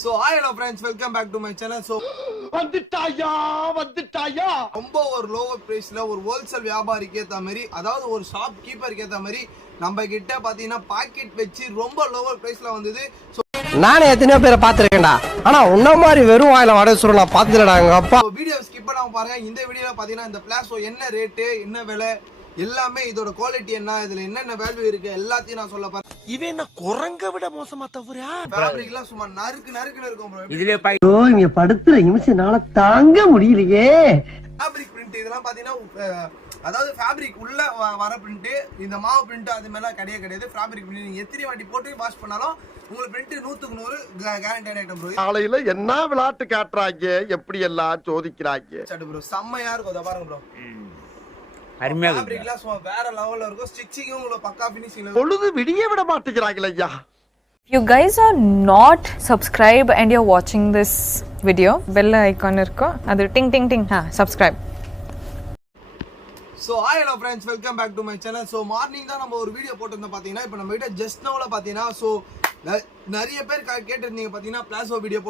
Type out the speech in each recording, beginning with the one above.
So hi hello friends, welcome back to my channel. So வந்துட்டாயா ரொம்ப ஒரு lower பிரைஸ்ல ஒரு ஹோல்சேல் வியாபாரிக்கு ஏத்த மாதிரி, அதாவது ஒரு ஷாப் கீப்பருக்கு ஏத்த மாதிரி நம்ம கிட்ட பாத்தீங்கன்னா பாக்கெட் வச்சு ரொம்ப லோவர் பிரைஸ்ல வந்தது. நானே எத்தனையோ பேரை பார்த்துருக்கேன்டா, ஆனா உன்ன மாதிரி வெறும் வாயில வடை சுருள் நான் பார்த்ததுலடா எங்க அப்பா. வீடியோ ஸ்கிப் பண்ணாம பாருங்க. இந்த வீடியோல பாத்தீங்கன்னா இந்த பிளாஸோ என்ன ரேட்டு, என்ன விலை, எல்லாமே இதோட குவாலிட்டி என்ன, இதுல என்னென்ன வேல்யூ இருக்கு எல்லாத்தையும் நான் சொல்ல போறேன். இவன் என்ன குரங்க விட மோசமா தவறா? ஃபேப்ரிக்லாம் சும்மா நறுக்குன்னு இருக்கும் bro. இதுலயே ஐயோ இங்க படுத்துற நிமிஷம்னால தாங்க முடியலையே. ஃபேப்ரிக் பிரிண்ட் இதெல்லாம் பாத்தீங்கன்னா அதாவது ஃபேப்ரிக் உள்ள வர பிரிண்ட், இந்த மாவு பிரிண்ட் அது மேல கிடையாது. ஃபேப்ரிக் பிரிண்ட் நீங்க எத்தனை வாட்டி போட்டு வாஷ் பண்ணாலும் உங்களுக்கு பிரிண்ட் 100க்கு 100 கேரண்டி ஐட்டம் ப்ரோ. காலையில என்ன விளையாட்டு காட்டுறாங்க, எப்படி எல்லாம் சோதிக்கிறாங்க. சட்டு ப்ரோ செம்மையா இருக்கும். அத பாருங்க ப்ரோ, அருமையா இருக்கு. ஃபேப்ரிக்லாம் சும்மா வேற லெவல்ல இருக்கும். ஸ்டிச்சிங்கும் உங்களுக்கு பக்கா ஃபினிஷிங்ல பொழுது விடிய விட மாட்டேங்கிறாங்களே ஐயா. You guys are not subscribed and you're watching this video, bell icon irko adu ting ting ting subscribe. So hi hello friends, welcome back to my channel. So morning தான் நம்ம ஒரு வீடியோ போட்டுருந்தோம் பாத்தீங்கன்னா. இப்போ நம்ம கிட்ட ஜஸ்ட் நோல பாத்தீங்கன்னா so நிறைய பேர் கேட்டிருந்தீங்க பாத்தீங்கன்னா பிளாஸோ வீடியோ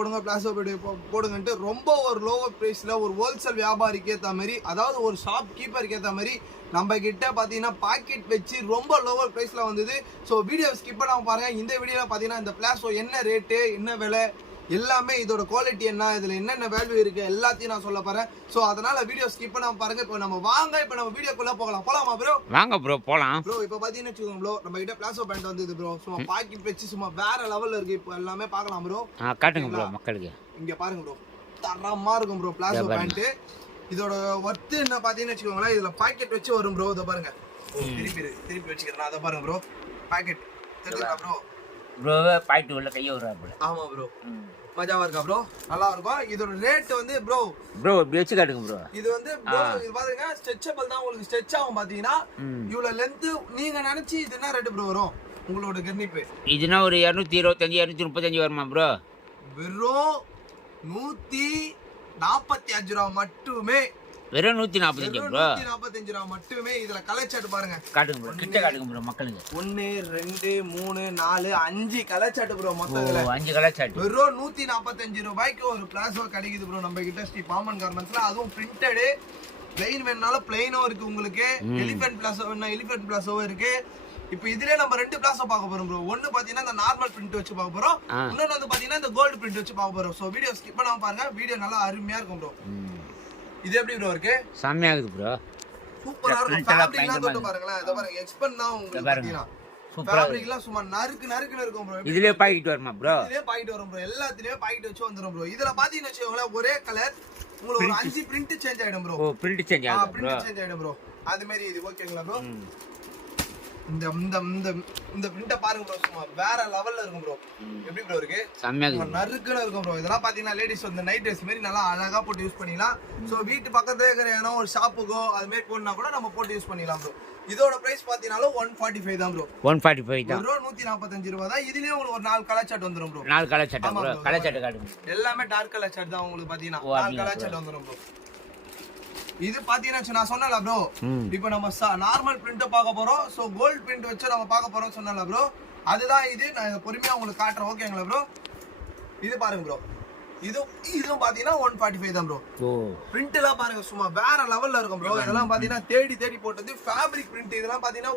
போடுங்கன்ட்டு. ரொம்ப ஒரு லோவர் பிரைஸ்ல ஒரு ஹோல்சேல் வியாபாரிக்கு ஏத்த மாதிரி, அதாவது ஒரு ஷாப் கீப்பருக்கு ஏத்த மாதிரி நம்ம கிட்ட பாத்தீங்கன்னா பாக்கெட் வச்சு ரொம்ப லோவர் பிரைஸ்ல வந்தது. ஸோ வீடியோ ஸ்கிப் பண்ணாம பாருங்க. இந்த வீடியோல பாத்தீங்கன்னா இந்த பிளாஸோ என்ன ரேட்டு, என்ன விலை, எல்லாமே இதோட குவாலிட்டி என்ன, இதுல என்னென்ன வேல்யூ இருக்கு எல்லாத்தையும் நான் சொல்ல போறேன். சோ அதனால வீடியோ ஸ்கிப் பண்ணாம பாருங்க. இப்போ நம்ம வீடியோக்குள்ள போலாமா ப்ரோ? வாங்க ப்ரோ போலாம். ப்ரோ இப்போ பாத்தீங்கன்னா வச்சுக்கோங்க ப்ரோ, நம்ம கிட்ட பிளாஸோ பேண்ட் வந்தது ப்ரோ. சும்மா பாக்கெட் வச்சு சும்மா வேற லெவல்ல இருக்கு. இப்போ எல்லாமே பார்க்கலாம் ப்ரோ. காட்டுங்க ப்ரோ மக்களுக்கு. இங்க பாருங்க ப்ரோ, தரமா இருக்கும் ப்ரோ பிளாஸோ பேண்ட். இதோட ஒர்த் என்ன பாத்தீங்கன்னா வச்சுக்கோங்களேன், இதுல பாக்கெட் வச்சு வரும் ப்ரோ. இத பாருங்க, திருப்பி வச்சுக்கிறேன். அத பாருங்க ப்ரோ, பாக்கெட் தெரியுதா ப்ரோ? ப்ரோ பாக்கெட் உள்ள கைய வரா ப்ரோ. ஆமா ப்ரோ, மஜாவா இருக்கா ப்ரோ? நல்லா இருக்கும். இதோட ரேட் வந்து ப்ரோ இப்படி வச்சு காட்டுங்க ப்ரோ. இது வந்து ப்ரோ இது பாருங்க ஸ்ட்ரெச்சபிள் தான். உங்களுக்கு ஸ்ட்ரெச் ஆகும் பாத்தீங்கன்னா. இவ்வளவு லென்த் நீங்க நினைச்சு இது என்ன ரேட் ப்ரோ வரும் உங்களோட கர்னிப்பு? இதுனா ஒரு 225 235 வருமா ப்ரோ? வெறும் 145 ரூபா மட்டுமே. வெறும் 145 ப்ரோ. 145 ரூபா மட்டுமே. இதுல கலர் சார்ட் பாருங்க. காட்டுங்க ப்ரோ, கிட்ட காட்டுங்க ப்ரோ மக்களுக்கு. 1 2 3 4 5 கலர் சார்ட் ப்ரோ. மொத்தத்துல 5 கலர் சார்ட். வெறும் 145 ரூபாய்க்கு ஒரு பிளாஸோ கிடைக்குது ப்ரோ நம்ம கிட்ட ஸ்ரீ பாமன் கார்மெண்ட்ஸ்ல. அதுவும் பிரிண்டட். பிளைன் வேணாலும் பிளைனும் இருக்கு உங்களுக்கு. எலிஃபென்ட் பிளாஸோ வேணா எலிஃபென்ட் பிளாஸோவும் இருக்கு. இப்போ இதுல நம்ம ரெண்டு பிளாஸோ பார்க்க போறோம் ப்ரோ. ஒன்னு பாத்தீங்கன்னா இந்த நார்மல் பிரிண்ட் வச்சு பார்க்க போறோம். இன்னொன்னு வந்து பாத்தீங்கன்னா இந்த கோல்டு பிரிண்ட் வச்சு பார்க்க போறோம். சோ வீடியோ ஸ்கிப் பண்ணாம பாருங்க. வீடியோ நல்லா அருமையா இருக்கும் ப்ரோ. இது எப்படி ப்ரோ இருக்கு? செம்மையா இருக்கு ப்ரோ. சூப்பரா இருக்கு. ஃபேப்ரிக்லாம் தொட்டு பாருங்களேன். இத பாருங்க, எக்ஸ்பென்ட் தான் உங்களுக்கு பாத்தீங்கன்னா. ஃபேப்ரிக்லாம் சும்மா நறுக்குன்னு இருக்கும் ப்ரோ. இதுலயே பாக்கெட் வருமா ப்ரோ? இதுலயே பாக்கெட் வரும் ப்ரோ. எல்லாத்துலயே பாக்கெட் வச்சு வந்துரும் ப்ரோ. இதுல பாத்தீங்கன்னா வெச்சுங்களேன், ஒரே கலர் உங்களுக்கு ஒரு 5 பிரிண்ட் சேஞ்ச் ஆயிடும் ப்ரோ. ஓ பிரிண்ட் சேஞ்ச் ஆகும் ப்ரோ. பிரிண்ட் சேஞ்ச் ஆயிடும் ப்ரோ. அது மாதிரி இது ஓகேங்களா ப்ரோ? இந்த இந்த இந்த இந்த பிரிண்ட பாருங்க ப்ரோ, சும்மா வேற லெவல்ல இருக்கும் ப்ரோ. எப்படி ப்ரோ இருக்கு? செம்மையா இருக்கு. நறுக்குன்னு இருக்கும் ப்ரோ. இதெல்லாம் பாத்தீங்கன்னா லேடிஸ் வந்து நைட் ட்ரெஸ் மாதிரி நல்லா அழகா போட்டு யூஸ் பண்ணிக்கலாம். சோ வீட்டு பக்கத்துல இருக்கிற ஏன்னா ஒரு ஷாப்புக்கோ அது மாதிரி போனா கூட நம்ம போட்டு யூஸ் பண்ணிக்கலாம் ப்ரோ. இதோட பிரைஸ் பாத்தீங்கன்னா 145 தான் ப்ரோ. 145 தான். வெறும் 145 ரூபாய் தான். இதுலயே உங்களுக்கு ஒரு 4 கலர் சார்ட் வந்துரும் bro. 4 colour chart bro. Colour chart காட்டுங்க. எல்லாமே டார்க் கலர் சார்ட் தான் உங்களுக்கு பாத்தீங்கன்னா. 4 கலர் சார்ட் வந்துரும் ப்ரோ. இது பாத்தீங்கன்னா நான் சொன்னல ப்ரோ, இப்போ நம்ம நார்மல் பிரிண்ட் பார்க்க போறோம். சோ கோல்ட் பிரிண்ட் வச்சு நம்ம பார்க்க போறோம் சொன்னல ப்ரோ. அதுதான் இது. நான் பொறுமையா உங்களுக்கு காட்டுறேன் ஓகேங்களா ப்ரோ? இது பாருங்க ப்ரோ, இதுவும் பாத்தீங்கன்னா 145 தான் ப்ரோ. பிரிண்ட் எல்லாம் பாருங்க சும்மா வேற லெவல்ல இருக்கும் ப்ரோ. இதெல்லாம் பாத்தீங்கன்னா தேடி போட்டது ஃபேப்ரிக் பிரிண்ட். இதெல்லாம் பாத்தீங்கன்னா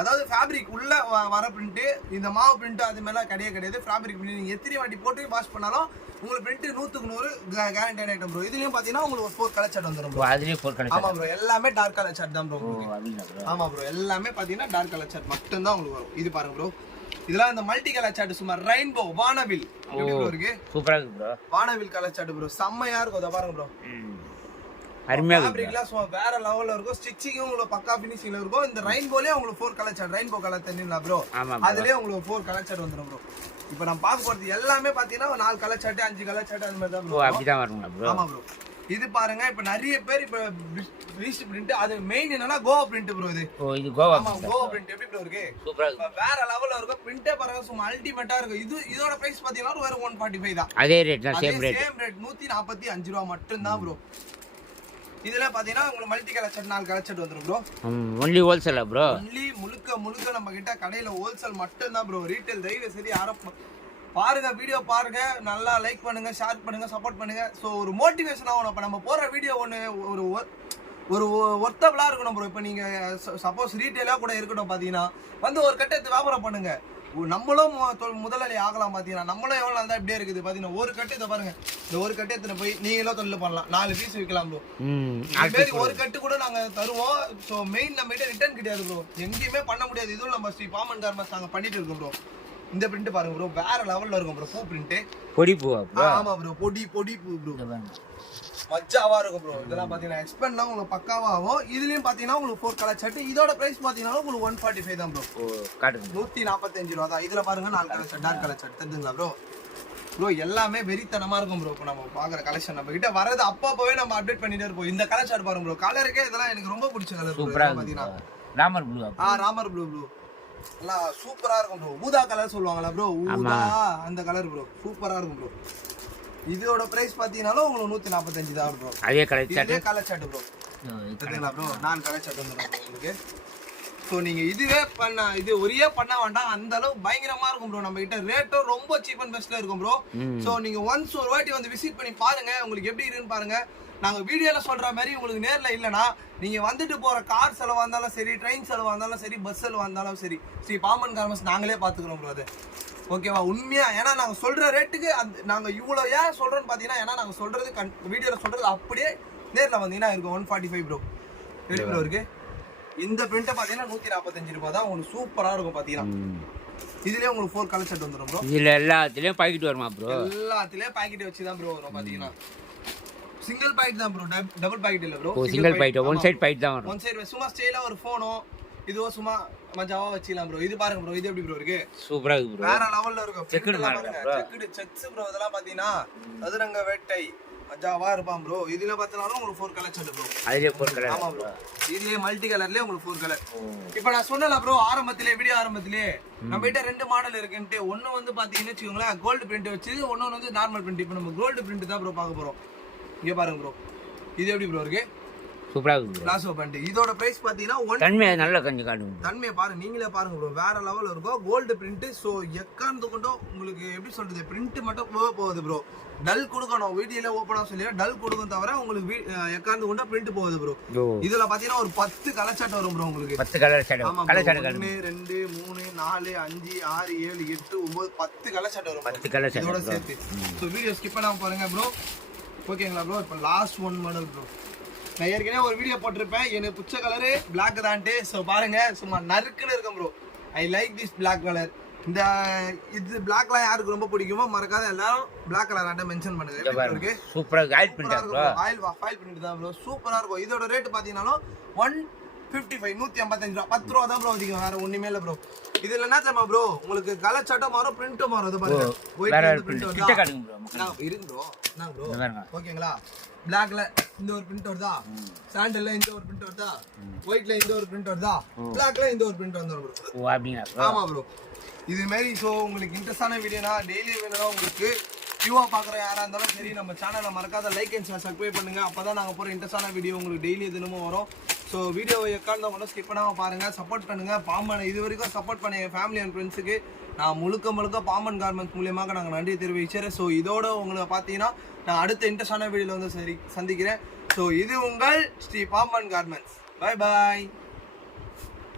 அதாவது ஃபேப்ரிக் உள்ள வர பிரிண்ட், இந்த மாவு பிரிண்ட் அது மேல கிடையாது. ஃபேப்ரிக் பிரிண்ட் நீங்க எத்தனை வாட்டி போட்டு வாஷ் பண்ணாலும் உங்களுக்கு பிரிண்ட் 100க்கு 100 கேரண்டி ஐட்டம் ப்ரோ. இதுலயும் பாத்தீங்கன்னா உங்களுக்கு ஒரு 4 கலர் சார்ட் வந்துரும் ப்ரோ. அதுலயே 4 கலர். ஆமா ப்ரோ, எல்லாமே டார்க் கலர் சார்ட் தான் ப்ரோ. ஆமா ப்ரோ, எல்லாமே பாத்தீங்கன்னா டார்க் கலர் சார்ட் மட்டும் தான் உங்களுக்கு வரும். இது பாருங்க ப்ரோ, இதெல்லாம் இந்த மல்டி கலர் சார்ட் சும்மா ரெயின்போ வானவில் எப்படி ப்ரோ இருக்கு? சூப்பரா இருக்கு ப்ரோ. வானவில் கலர் சார்ட் ப்ரோ செம்மையா இருக்கும். அத பாருங்க ப்ரோ, அருமையா இருக்கு. ஃபேப்ரிக்லாம் சும்மா வேற லெவல்ல இருக்கும். ஸ்டிச்சிங்கும் உங்களுக்கு பக்கா ஃபினிஷிங்ல இருக்கும். இந்த ரெயின்போலயே உங்களுக்கு 4 கலர் சார்ட், ரெயின்போ கலர் தெரியுங்களா ப்ரோ? அதுலயே உங்களுக்கு 4 கலர் சார்ட் வந்துரும் ப்ரோ. இப்போ நம்ம பார்க்க போறது எல்லாமே பாத்தீங்கன்னா 4 கலர் சார்ட் 5 கலர் சார்ட் அந்த மாதிரி தான் ப்ரோ. அப்படி தான் வருங்க ப்ரோ. ஆமா ப்ரோ. இது பாருங்க, இப்ப நிறைய பேர் இப்ப பீச் பிரிண்ட், அது மெயின் என்னன்னா கோவா பிரிண்ட் ப்ரோ. இது இது கோவா. ஆமா கோவா பிரிண்ட் எப்படி ப்ரோ இருக்கு? சூப்பரா இருக்கு. வேற லெவல்ல இருக்கும். பிரிண்டே பாருங்க சும்மா அல்டிமேட்டா இருக்கு. இதோட பிரைஸ் பாத்தீங்கன்னா வெறும் 145 தான். அதே ரேட் தான். சேம் ரேட் 145 ரூபாய் மட்டும் தான் ப்ரோ. இதுல பாத்தீங்கன்னா உங்களுக்கு multi colour set 4 colour set வந்துரும் ப்ரோ. ஒன்லி ஹோல்சேலா ப்ரோ? ஒன்லி முழுக்க நம்ம கிட்ட கடையில ஹோல்சேல் மட்டும் தான் ப்ரோ. ரீட்டைல் தயவு சரி யாரும் பாருங்க, வீடியோ பாருங்க, நல்லா லைக் பண்ணுங்க, ஷேர் பண்ணுங்க, சப்போர்ட் பண்ணுங்க. ஸோ ஒரு மோட்டிவேஷன் ஆகணும். இப்போ நம்ம போடுற வீடியோ ஒன்று ஒரு ஒர்த்தபிளா இருக்கணும் ப்ரோ. இப்போ நீங்க சப்போஸ் ரீட்டைலா கூட இருக்கட்டும் பாத்தீங்கன்னா வந்து ஒரு கட்டை எடுத்து வியாபாரம் பண்ணுங்க. நம்மளும் முதலாளி ஆகலாம் பாத்தீங்கன்னா. நம்மளும் எவ்வளவு நாள் தான் இப்படியே இருக்குது பாத்தீங்கன்னா. ஒரு கட்டு இதை பாருங்க, இந்த ஒரு கட்டு எடுத்துட்டு போய் நீங்களும் தொழில் பண்ணலாம். 4 பீஸ் விற்கலாம் ப்ரோ. ஒரு கட்டு கூட நாங்க தருவோம். ஸோ மெயின் நம்ம கிட்ட ரிட்டர்ன் கிடையாது ப்ரோ, எங்கேயுமே பண்ண முடியாது. இதுவும் நம்ம ஸ்ரீ பாமன் கார்மெண்ட்ஸ் நாங்க பண்ணிட்டு இருக்கோம் ப்ரோ. இந்த பிரிண்ட் பாருங்க ப்ரோ, வேற லெவல்ல இருக்கும் ப்ரோ. பூ பிரிண்ட், பொடி பூ. ஆமா ப்ரோ, பொடி பூ ப்ரோ, மஜாவா இருக்கும் ப்ரோ. இதெல்லாம் பாத்தீங்கன்னா எக்ஸ்பென்ட்லாம் உங்களுக்கு பக்காவா ஆகும். இதுலயும் பாத்தீங்கன்னா உங்களுக்கு 4 கலர் ஷர்ட். இதோட பிரைஸ் பாத்தீங்கன்னா உங்களுக்கு 145 தான் ப்ரோ. 145 ரூபா தான். இதுல பாருங்க 4 colour shirt, dark colour shirt தெரிஞ்சுங்களா ப்ரோ. ப்ரோ எல்லாமே வெறித்தனமா இருக்கும் ப்ரோ. இப்போ நம்ம பாக்குற கலெக்ஷன் நம்ம கிட்ட வரது அப்பப்பவே நம்ம அப்டேட் பண்ணிட்டே இருப்போம். இந்த கலர் ஷர்ட் பாருங்க ப்ரோ, கலருக்கே இதெல்லாம் எனக்கு ரொம்ப பிடிச்ச கலர் பாத்தீங்கன்னா. ராமர் ப்ளூ. ராமர் ப்ளூ எல்லாம் சூப்பரா இருக்கும் ப்ரோ. ஊதா கலர் சொல்லுவாங்களா ப்ரோ, ஊதா அந்த கலர் ப்ரோ, சூப்பரா இருக்கும் ப்ரோ. இதோட பிரைஸ் பாத்தீங்கன்னா உங்களுக்கு 145 தான் ப்ரோ. அதே கலர் ஷர்ட் ப்ரோ, தெரியுங்களா ப்ரோ. 4 கலர் ஷர்ட் வந்துடும் உங்களுக்கு. ஸோ நீங்க இதுவே இது ஒரே பண்ண வேண்டாம், அந்த அளவு பயங்கரமா இருக்கும் ப்ரோ. நம்ம கிட்ட ரேட்டும் ரொம்ப சீப் அண்ட் பெஸ்ட்ல இருக்கும் ப்ரோ. ஸோ நீங்க ஒன்ஸ் ஒரு வாட்டி வந்து விசிட் பண்ணி பாருங்க, உங்களுக்கு எப்படி இருக்குன்னு பாருங்க. நாங்க வீடியோல சொல்ற மாதிரி உங்களுக்கு நேர்ல இல்லைன்னா நீங்க வந்துட்டு போற கார் செலவா இருந்தாலும் சரி, ட்ரெயின் செலவா இருந்தாலும் சரி, பஸ் செலவா இருந்தாலும் சரி, ஸ்ரீ பாமன் கார்மெண்ட்ஸ் நாங்களே பாத்துக்கிறோம் ப்ரோ. அது ஓகேவா, உண்மையா. ஏன்னா நாங்க சொல்ற ரேட்டுக்கு நாங்க இவ்வளவு ஏன் சொல்றோம்னு பாத்தீங்கன்னா, ஏன்னா நாங்க சொல்றது வீடியோல சொல்றது அப்படியே நேர்ல வந்தீங்கன்னா இருக்கும். 145 ப்ரோ எப்படி ப்ரோ இருக்கு. இந்த பிரிண்ட் பாத்தீங்கன்னா 145 ரூபாய் தான். உங்களுக்கு சூப்பரா இருக்கும் பாத்தீங்கன்னா. இதுலயே உங்களுக்கு 4 கலர் ஷர்ட் வந்துரும் ப்ரோ. இதுல எல்லாத்துலயும் பாக்கெட் வருமா ப்ரோ? எல்லாத்துலயும் பாக்கெட் வச்சு தான் ப்ரோ வரும் பாத்தீங்கன்னா. சிங்கிள் பாக்கெட் தான் ப்ரோ, டபுள் பாக்கெட் இல்ல bro. Single packet, one side packet தான் வரும். ஒன் சைடு சும்மா ஸ்டைலா ஒரு ஃபோனோ இதுவோ சும்மா மஜாவா வச்சிடலாம் ப்ரோ. இது பாருங்க ப்ரோ, இது எப்படி ப்ரோ இருக்கு. சூப்பரா இருக்கு ப்ரோ, வேற லெவல்ல இருக்கும். செக்குடு பாருங்க, செக்குடு செக்ஸ் ப்ரோ. இதெல்லாம் பாத்தீங்கன்னா சதுரங்க வேட்டை மஜாவா இருப்பான் ப்ரோ. இதுல பார்த்தனாலும் உங்களுக்கு 4 கலர் ஷர்ட் ப்ரோ. அதுலயே 4 கலர். ஆமா ப்ரோ, இதுலயே மல்டி கலர்லயே உங்களுக்கு 4 கலர். இப்போ நான் சொன்னல ப்ரோ ஆரம்பத்திலே, வீடியோ ஆரம்பத்திலே நம்ம கிட்ட 2 மாடல் இருக்குன்ட்டு. ஒன்னு வந்து பாத்தீங்கன்னா வச்சுக்கோங்களேன் கோல்டு பிரிண்ட் வச்சு, ஒன்னு வந்து நார்மல் பிரிண்ட். இப்போ நம்ம கோல்டு பிரிண்ட் தான் ப்ரோ பார்க்க போறோம். இங்க பாருங்க ப்ரோ, இது எப்படி ப்ரோ இருக்கு. சூப்பரா இருக்கு. Palazzo pant. இதோட பிரைஸ் பாத்தீங்கன்னா தன்மை நல்ல கொஞ்சம் காட்டுங்க. தன்மையை பாருங்க, நீங்களே பாருங்க ப்ரோ, வேற லெவல்ல இருக்கும். Gold print. சோ எக்காந்து கொண்டும் உங்களுக்கு எப்படி சொல்றது, பிரிண்ட் மட்டும் போகுது ப்ரோ. டல் கொடுக்கணும், வீடியோல ஓப்பனா சொல்லி டல் கொடுக்கும் தவிர உங்களுக்கு எக்காந்து கொண்டா பிரிண்ட் போகுது ப்ரோ. இதுல பாத்தீங்கன்னா ஒரு 10 கலர் ஷர்ட் வரும் ப்ரோ உங்களுக்கு. 10 colour shirt. Colour shirt 1 2 3 4 5 6 7 8 9 10 colour shirt வரும். 10 கலர் ஷர்ட் இதோட சேர்த்து. சோ வீடியோ ஸ்கிப் பண்ணாம பாருங்க ப்ரோ. ஓகேங்களா ப்ரோ. இப்போ லாஸ்ட் 1 மாடல் ப்ரோ. நான் ஏற்கனவே ஒரு வீடியோ போட்டிருப்பேன், எனக்கு பிடிச்ச கலரு பிளாக் தான்ட்டு. ஸோ பாருங்க, சும்மா நறுக்குன்னு இருக்கும் bro. I like this black colour. இந்த இது பிளாக்லாம் யாருக்கு ரொம்ப பிடிக்குமோ மறக்காத எல்லாரும் பிளாக் கலர் ஆட்ட மென்ஷன் பண்ணுங்க. இருக்கு சூப்பரா oil print bro. Oil print தான் ப்ரோ, சூப்பரா இருக்கும். இதோட ரேட் பாத்தீங்கன்னா 155 155 ரூபா. 10 ரூபா தான் ப்ரோ அதிகம், வேற ஒண்ணுமே இல்ல ப்ரோ. இதுல என்ன தெரியுமா ப்ரோ, உங்களுக்கு கலர் சட்டம் மாறும், பிரிண்ட்டும் மாறும். இது பாருங்க, ஒயிட் பிரிண்ட் வருதா. கிட்ட காட்டுங்க ப்ரோ. இருக்கு ப்ரோ, என்ன ப்ரோ ஓகேங்களா. பிளாக்ல இந்த ஒரு பிரிண்ட் வருதா, சாண்டல்ல இந்த ஒரு பிரிண்ட் வருதா, ஒயிட்ல இந்த ஒரு பிரிண்ட் வருதா, பிளாக்ல இந்த ஒரு பிரிண்ட் வந்துரும் ப்ரோ. ஓ அப்படினா ப்ரோ. ஆமா ப்ரோ. இது மாதிரி ஸோ உங்களுக்கு இன்ட்ரெஸ்டான வீடியோனா டெய்லி வேணும்னா உங்களுக்கு வியூவா பார்க்குற யாராக இருந்தாலும் சரி, நம்ம சேனலை மறக்காத லைக் அண்ட் சப்ஸ்கிரைப் பண்ணுங்க. அப்பதான் நாங்கள் போகிற இன்ட்ரெஸ்டான வீடியோ உங்களுக்கு டெய்லி தினமும் வரும். ஸோ வீடியோவை எக்காந்தவங்களும் ஸ்கிப் பண்ணாமல் பாருங்கள், சப்போர்ட் பண்ணுங்கள். பாம்பன் இது வரைக்கும் சப்போர்ட் பண்ண என் ஃபேமிலி அண்ட் ஃப்ரெண்ட்ஸுக்கு நான் முழுக்க பாம்பன் கார்மெண்ட்ஸ் மூலியமாக நாங்கள் நன்றி தெரிவிக்கிறேன். ஸோ இதோட உங்களை பார்த்தீங்கன்னா நான் அடுத்த இன்ட்ரெஸ்டான வீடியோவில் வந்து சந்திக்கிறேன். ஸோ இது உங்கள் ஸ்ரீ பாம்பன் கார்மெண்ட்ஸ். பை பாய்.